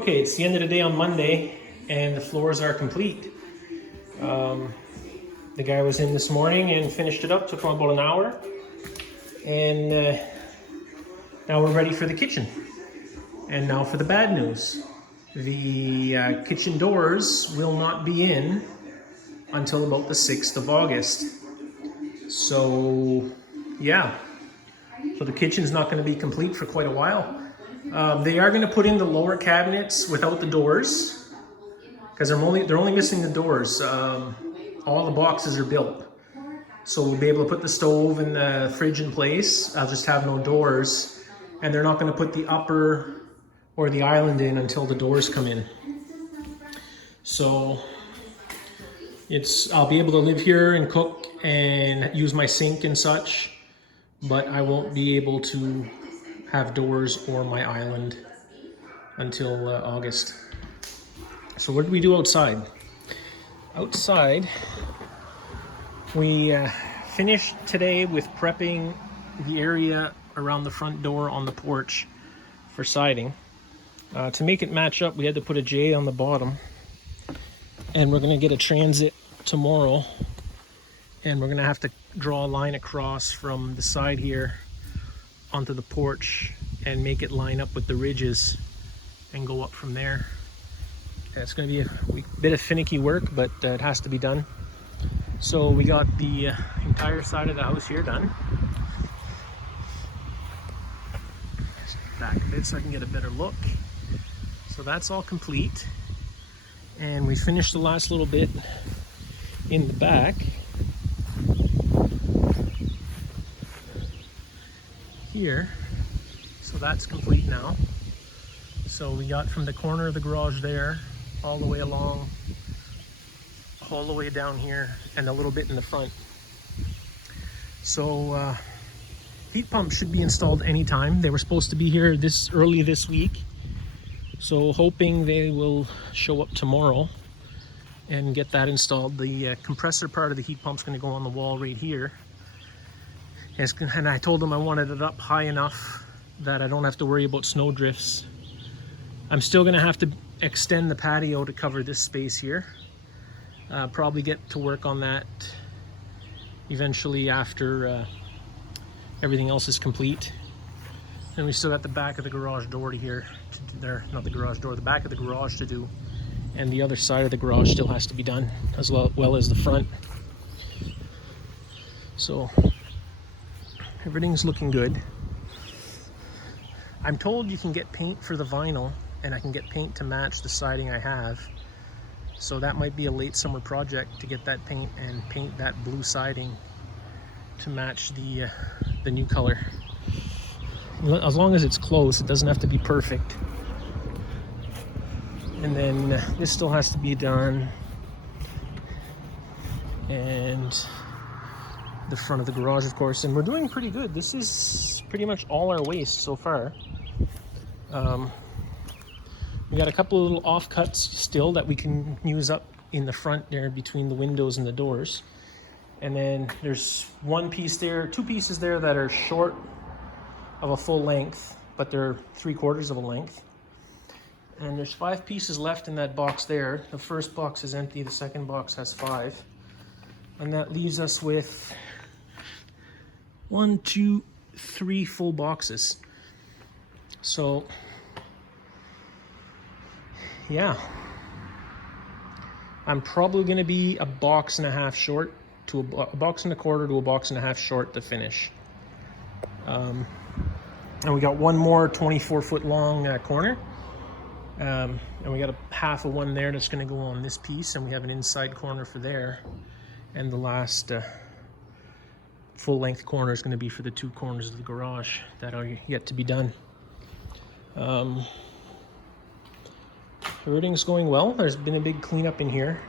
Okay, it's the end of the day on Monday, and the floors are complete. The guy was in this morning and finished it up, took him about an hour. And now we're ready for the kitchen. And now for the bad news. The kitchen doors will not be in until about the 6th of August. So, yeah. So the kitchen's not going to be complete for quite a while. They are going to put in the lower cabinets without the doors, because they're only missing the doors. All the boxes are built, so we'll be able to put the stove and the fridge in place. I'll just have no doors, and they're not going to put the upper or the island in until the doors come in. So I'll be able to live here and cook and use my sink and such, but I won't be able to have doors or my island until August. So what did we do outside? Outside, we finished today with prepping the area around the front door on the porch for siding. To make it match up, we had to put a J on the bottom, and we're going to get a transit tomorrow, and we're going to have to draw a line across from the side here onto the porch and make it line up with the ridges and go up from there. It's going to be a bit of finicky work, but it has to be done. So we got the entire side of the house here done. Back a bit so I can get a better look. So that's all complete. And we finished the last little bit in the back. Here. So that's complete now. So we got from the corner of the garage there all the way along, all the way down here, and a little bit in the front. So heat pumps should be installed anytime. They were supposed to be here early this week, so hoping they will show up tomorrow and get that installed. The compressor part of the heat pump's going to go on the wall right here, and I told them I wanted it up high enough that I don't have to worry about snow drifts. I'm still going to have to extend the patio to cover this space here. Probably get to work on that eventually after everything else is complete. And we still got the back of the garage door to here, not the garage door, the back of the garage to do. And the other side of the garage still has to be done, as well as the front. So everything's looking good. I'm told you can get paint for the vinyl, and I can get paint to match the siding I have. So that might be a late summer project to get that paint and paint that blue siding to match the new color. As long as it's close, it doesn't have to be perfect. And then this still has to be done. And the front of the garage, of course. And we're doing pretty good. This is pretty much all our waste so far. We got a couple of little offcuts still that we can use up in the front there between the windows and the doors. And then there's one piece there, two pieces there that are short of a full length, but they're 3/4 of a length. And there's 5 pieces left in that box there. The first box is empty, the second box has 5. And that leaves us with 1, 2, 3 full boxes. So yeah, I'm probably going to be a box and a half short to a box and a quarter to a box and a half short to finish. And we got one more 24-foot long corner, and we got a half of one there that's going to go on this piece, and we have an inside corner for there, and the last full-length corner is going to be for the 2 corners of the garage that are yet to be done. Everything's going well. There's been a big cleanup in here.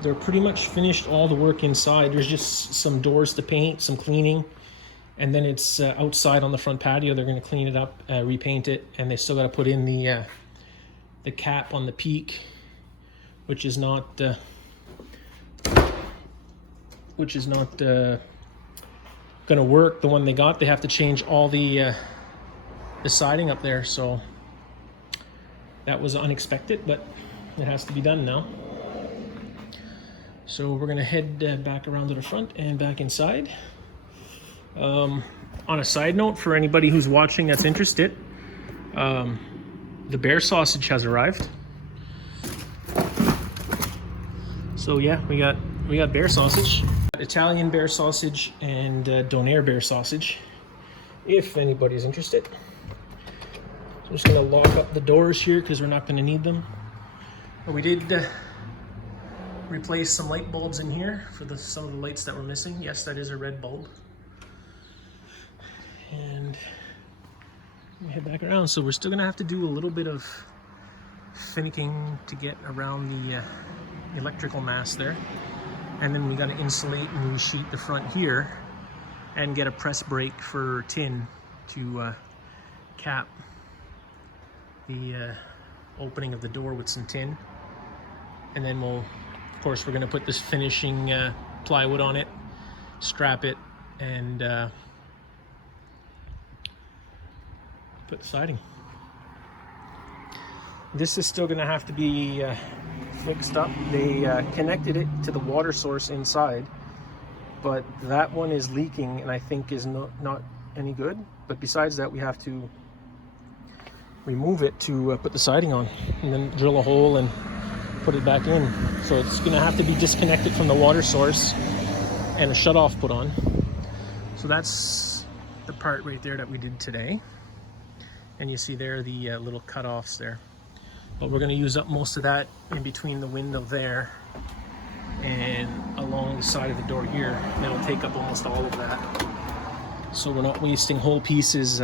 They're pretty much finished all the work inside. There's just some doors to paint, some cleaning, and then it's outside on the front patio. They're going to clean it up, repaint it, and they still got to put in the cap on the peak, which is not going to work. The one they got, they have to change all the the siding up there. So that was unexpected, but it has to be done now. So we're gonna head back around to the front and back inside. On a side note, for anybody who's watching that's interested, the bear sausage has arrived. So yeah, we got bear sausage, Italian bear sausage, and Donair bear sausage, if anybody's interested. So I'm just gonna lock up the doors here because we're not gonna need them. But we did replace some light bulbs in here for some of the lights that were missing. Yes, that is a red bulb. And we head back around. So we're still gonna have to do a little bit of finicking to get around the electrical mast there, and then we got to insulate and resheet the front here and get a press brake for tin to cap the opening of the door with some tin. And then we'll, of course, we're going to put this finishing plywood on it, strap it, and put the siding. This is still going to have to be fixed up. They connected it to the water source inside, but that one is leaking and I think is not any good. But besides that, we have to remove it to put the siding on, and then drill a hole and put it back in. So it's going to have to be disconnected from the water source and a shutoff put on. So that's the part right there that we did today. And you see there the little cutoffs there. But we're going to use up most of that in between the window there and along the side of the door here. That'll take up almost all of that. So we're not wasting whole pieces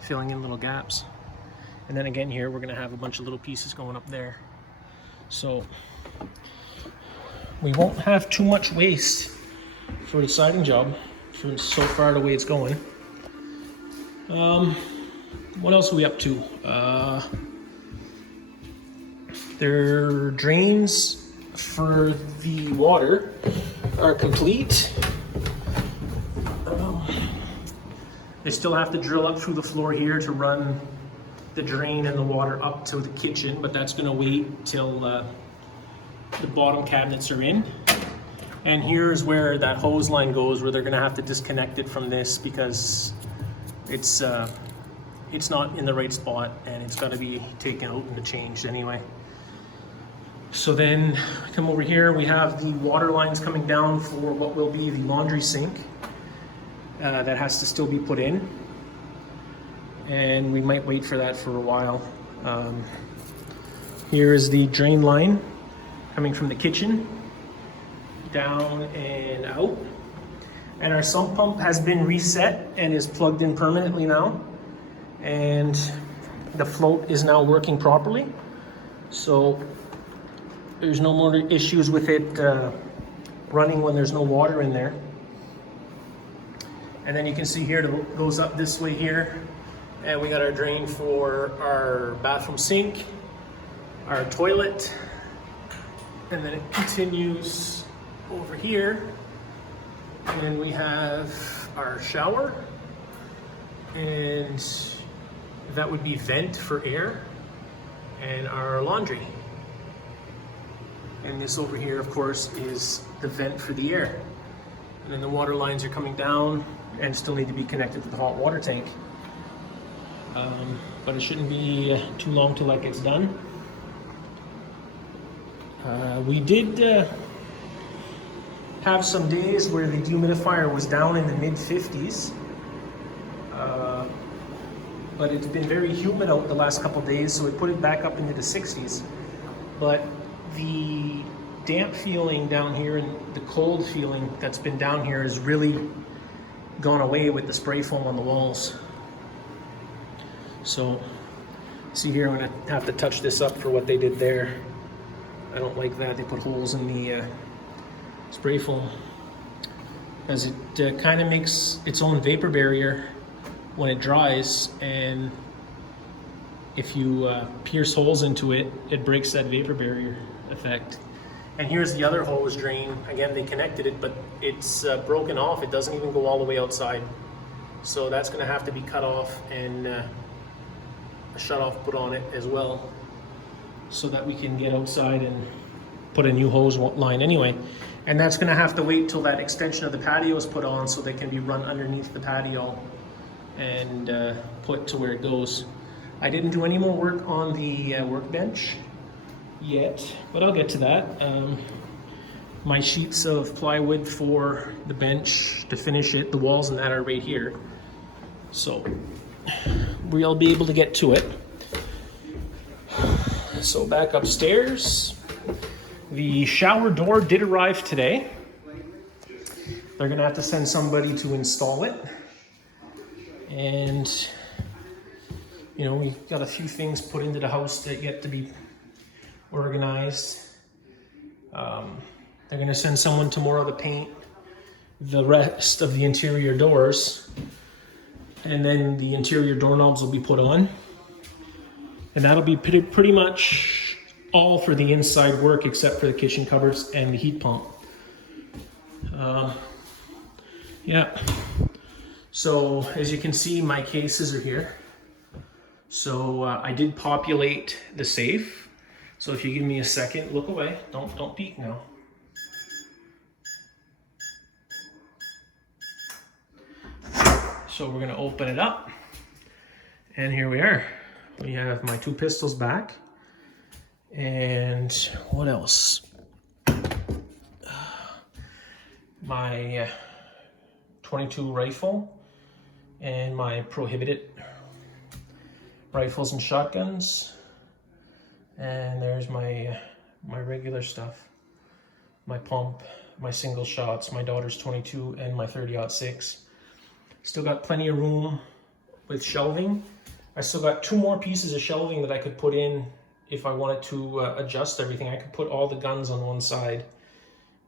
filling in little gaps. And then again here, we're going to have a bunch of little pieces going up there. So we won't have too much waste for the siding job from so far the way it's going. What else are we up to? Their drains for the water are complete. They still have to drill up through the floor here to run the drain and the water up to the kitchen, but that's going to wait till the bottom cabinets are in. And here's where that hose line goes, where they're going to have to disconnect it from this because it's not in the right spot and it's got to be taken out and changed anyway. So then come over here, we have the water lines coming down for what will be the laundry sink that has to still be put in. And we might wait for that for a while. Here is the drain line coming from the kitchen down and out. And our sump pump has been reset and is plugged in permanently now. And the float is now working properly. So there's no more issues with it running when there's no water in there. And then you can see here it goes up this way here. And we got our drain for our bathroom sink, our toilet, and then it continues over here. And then we have our shower, and that would be vent for air, and our laundry. And this over here, of course, is the vent for the air. And then the water lines are coming down and still need to be connected to the hot water tank. But it shouldn't be too long till that gets done. We did have some days where the dehumidifier was down in the mid-50s. But it's been very humid out the last couple days, so it put it back up into the 60s. But the damp feeling down here and the cold feeling that's been down here has really gone away with the spray foam on the walls. So, see here, I'm gonna have to touch this up for what they did there. I don't like that. They put holes in the spray foam, as it kind of makes its own vapor barrier when it dries, and if you pierce holes into it, it breaks that vapor barrier effect. And here's the other hose drain. Again, they connected it, but it's broken off. It doesn't even go all the way outside. So that's gonna have to be cut off and a shut off put on it as well, so that we can get outside and put a new hose line anyway. And that's gonna have to wait till that extension of the patio is put on so they can be run underneath the patio and put to where it goes. I didn't do any more work on the workbench yet, but I'll get to that. My sheets of plywood for the bench to finish it, the walls and that are right here. So we'll be able to get to it. So back upstairs. The shower door did arrive today. They're gonna have to send somebody to install it. And you know, we got a few things put into the house that yet to be organized. They're gonna send someone tomorrow to paint the rest of the interior doors, and then the interior doorknobs will be put on, and that'll be pretty much all for the inside work except for the kitchen cupboards and the heat pump. Yeah, so as you can see, my cases are here. So I did populate the safe. So if you give me a second, look away, don't peek now. So we're gonna open it up, and here we are. We have my 2 pistols back, and what else? My 22 rifle and my prohibited rifles and shotguns, and there's my my regular stuff, my pump, my single shots, my daughter's 22 and my 30-06. Still got plenty of room with shelving. I still got 2 more pieces of shelving that I could put in if I wanted to adjust everything. I could put all the guns on one side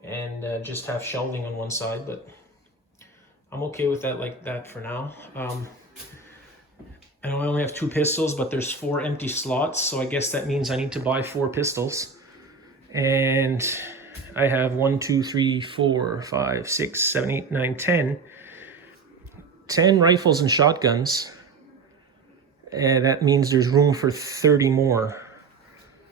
and just have shelving on one side, but I'm okay with that like that for now. I know I only have 2 pistols, but there's 4 empty slots, so I guess that means I need to buy 4 pistols. And I have 1, 2, 3, 4, 5, 6, 7, 8, 9, 10 rifles and shotguns. That means there's room for 30 more.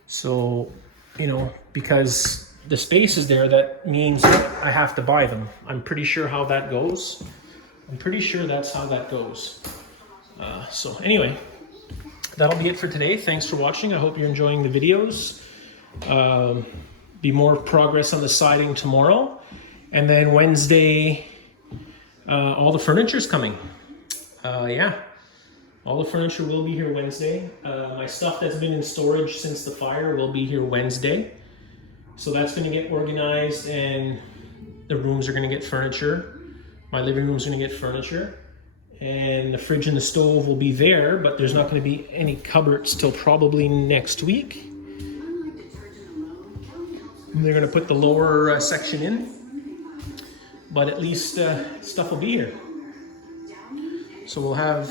So, you know, because the space is there, that means I have to buy them. I'm pretty sure how that goes. I'm pretty sure that's how that goes. So anyway, that'll be it for today. Thanks for watching. I hope you're enjoying the videos. Be more progress on the siding tomorrow. And then Wednesday, all the furniture's coming. Yeah, all the furniture will be here Wednesday. My stuff that's been in storage since the fire will be here Wednesday. So that's gonna get organized, and the rooms are gonna get furniture. My living room's gonna get furniture. And the fridge and the stove will be there, but there's not gonna be any cupboards till probably next week. They're gonna put the lower section in, but at least stuff will be here. So we'll have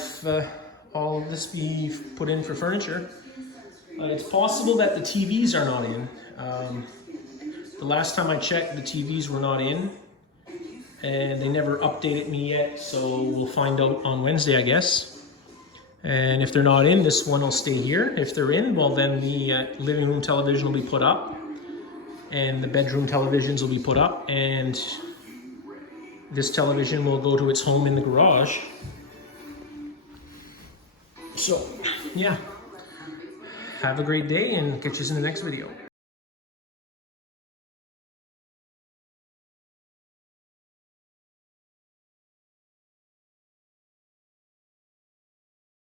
all of this be put in for furniture. It's possible that the TVs are not in. The last time I checked, the TVs were not in, and they never updated me yet, so we'll find out on Wednesday, I guess. And if they're not in, this one will stay here. If they're in, well then the living room television will be put up, and the bedroom televisions will be put up, and this television will go to its home in the garage. So, yeah. Have a great day, and catch you in the next video.